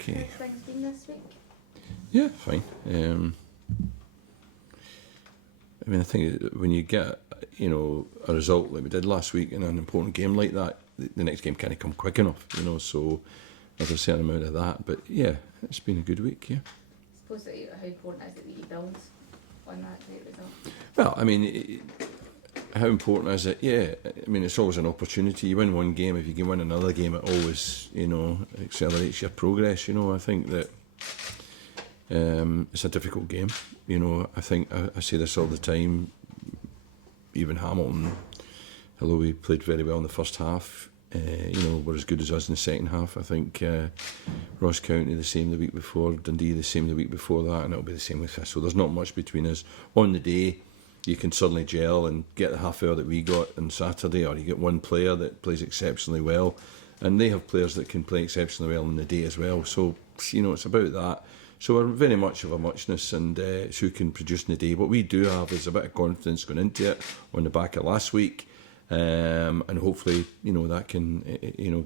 Okay. How's things been this week? Yeah, fine. I mean, I think when you get, a result like we did last week in an important game like that, the next game can't come quick enough, so there's a certain amount of that. But yeah, it's been a good week, yeah. I suppose that how important is it that you build on that great result? Well, I mean, how important is it? Yeah, I mean, it's always an opportunity. You win one game, if you can win another game, it always, accelerates your progress. I think that it's a difficult game. I think I say this all the time. Even Hamilton, although we played very well in the first half, were as good as us in the second half. I think Ross County the same the week before, Dundee the same the week before that, and it'll be the same with Thistle. There's not much between us. On the day, you can suddenly gel and get the half hour that we got on Saturday, or you get one player that plays exceptionally well, and they have players that can play exceptionally well on the day as well. So, it's about that. So we're very much of a muchness, and it's who can produce in the day. What we do have is a bit of confidence going into it on the back of last week, and hopefully, that can,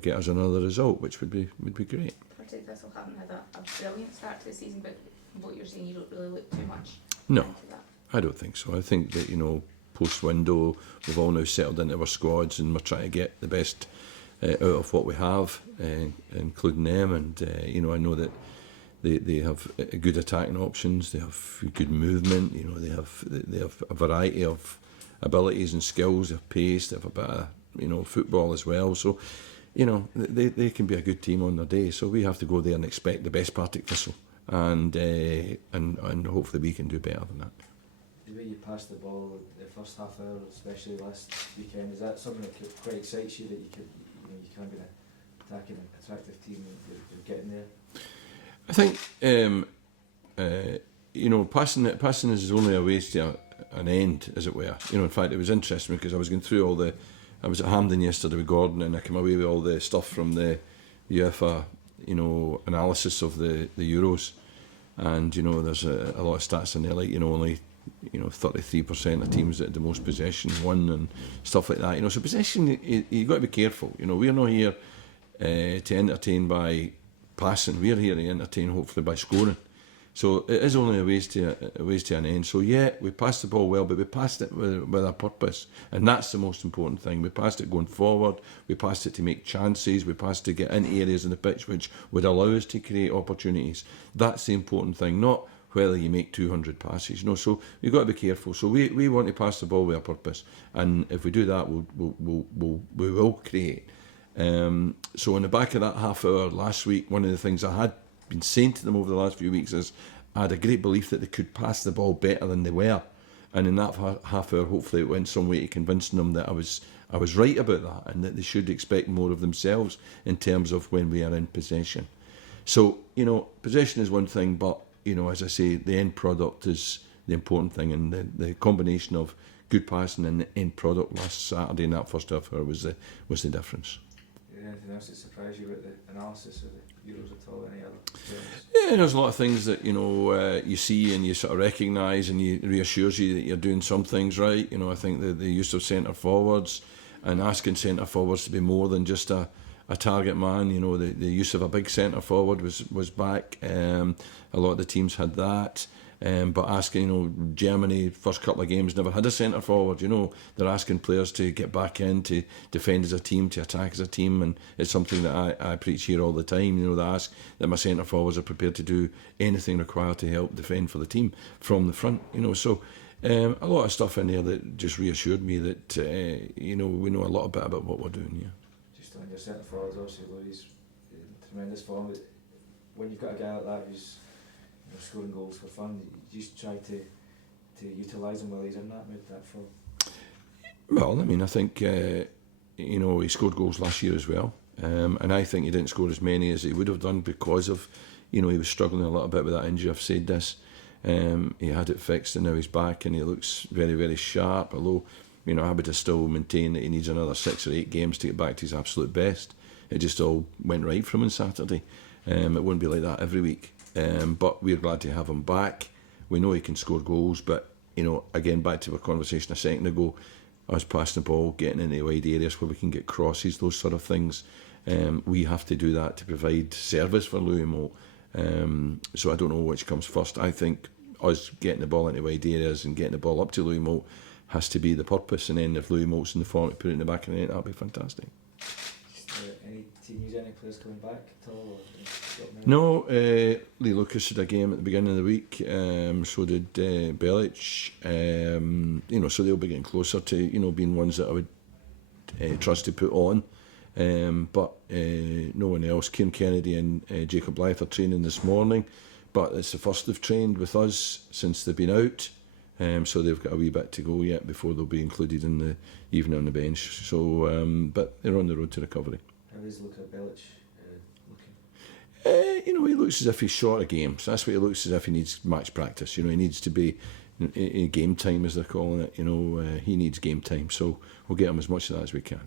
get us another result, which would be great. Partick Thistle haven't had a brilliant start to the season, but what you're saying, you don't really look too much No, into that. I don't think so. I think that, post-window, we've all now settled into our squads, and we're trying to get the best out of what we have, including them. And, I know that they have good attacking options, they have good movement, they have a variety of abilities and skills, they have pace, they have a bit of, football as well. So, they can be a good team on their day. So we have to go there and expect the best Partick Thistle, and hopefully we can do better than that. The way you passed the ball the first half hour, especially last weekend, is that something that quite excites you, that you can't be an attacking, attractive team and you're getting there? I think passing is only a ways to an end, as it were. In fact, it was interesting because I was going through I was at Hampden yesterday with Gordon, and I came away with all the stuff from the UEFA, analysis of the Euros, and there's a lot of stats in there, like only 33% of teams that had the most possession won and stuff like that. So possession, you got to be careful. We're not here to entertain by passing. We're here to entertain, hopefully, by scoring. So it is only a ways to an end. So yeah, we passed the ball well, but we passed it with a purpose, and that's the most important thing. We passed it going forward. We passed it to make chances. We passed to get into areas in the pitch which would allow us to create opportunities. That's the important thing, not whether you make 200 passes. So you've got to be careful. So we want to pass the ball with a purpose, and if we do that, we will create. So on the back of that half hour last week, one of the things I had been saying to them over the last few weeks is I had a great belief that they could pass the ball better than they were, and in that half hour, hopefully, it went some way to convincing them that I was right about that, and that they should expect more of themselves in terms of when we are in possession. So possession is one thing, but as I say, the end product is the important thing, and the combination of good passing and the end product last Saturday in that first half hour was the difference. Anything else that surprised you about the analysis of the Euros at all? Any other terms? Yeah, there's a lot of things that you see and you sort of recognise, and it reassures you that you're doing some things right. I think the use of centre forwards and asking centre forwards to be more than just a target man. The use of a big centre forward was back. A lot of the teams had that. But asking, Germany, first couple of games, never had a centre forward. They're asking players to get back in, to defend as a team, to attack as a team, and it's something that I preach here all the time. They ask that my centre forwards are prepared to do anything required to help defend for the team from the front. So a lot of stuff in there that just reassured me that we know a lot about what we're doing. Yeah. Just on your centre forwards, obviously Louis in tremendous form. But when you've got a guy like that who's scoring goals for fun, you just try to utilise him while he's in that mood, that form. Well, I mean, I think he scored goals last year as well, and I think he didn't score as many as he would have done because of he was struggling a little bit with that injury. I've said this. He had it fixed, and now he's back, and he looks very, very sharp. Although I would still maintain that he needs another 6 or 8 games to get back to his absolute best. It just all went right for him on Saturday. It won't be like that every week. But we're glad to have him back. We know he can score goals, but again, back to our conversation a second ago, us passing the ball, getting into wide areas where we can get crosses, those sort of things. we have to do that to provide service for Louis Moult. So I don't know which comes first. I think us getting the ball into wide areas and getting the ball up to Louis Moult has to be the purpose, and then if Louis Moult's in the form to put it in the back of the net, that'll be fantastic. Any teams, any players coming back at all? No, Lee Lucas had a game at the beginning of the week, so did Belic. So they'll be getting closer to being ones that I would trust to put on. But no one else. Kieran Kennedy and Jacob Blythe are training this morning, but it's the first they've trained with us since they've been out. So they've got a wee bit to go yet before they'll be included in the evening on the bench. So, but they're on the road to recovery. How is Luka Belic He looking? looks as if he's short of games. That's what he looks as if he needs match practice. He needs to be in game time, as they're calling it. He needs game time. So we'll get him as much of that as we can.